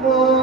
Oh.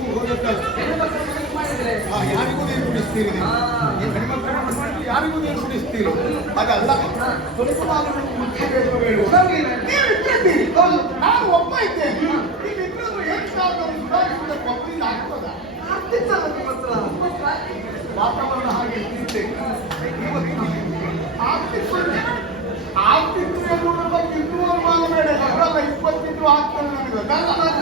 ಮಕ್ಕಳು ಹೋಗಬೇಕಲ್ಲ ಯಾರಿಗೂ ನೀರು ಕುಡಿಸ್ತೀರಿ ನೀವು ಹೆಣ್ಮಕ್ಳು ಯಾರಿಗೂ ನೀರು ಕುಡಿಸ್ತೀರಿ ಅದಲ್ಲ ನಾನು ಒಬ್ಬ ಇದ್ದೇನೆ ವಾತಾವರಣ ಹಾಗೆ ಆಗ್ತಿತ್ತು ಎಂಬುದರ ಬಗ್ಗೆ ಇನ್ನೂರು ಮಾಲ ಬೇಡ ಇಪ್ಪತ್ತಿದ್ದು ಆಗ್ತದೆ ನನಗೆ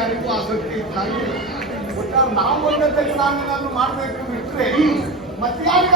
ಯಾರಿಗೂ ಆಸಕ್ತಿ ಇಲ್ಲ. ಒಟ್ಟಾರೆ ನಾವು ಒಂದೇ ತೆಗೆದಾಂಗನನ್ನು ಮಾಡಬೇಕು ಬಿಟ್ಟರೆ ಮತ್ತೆ ಯಾರಿಗ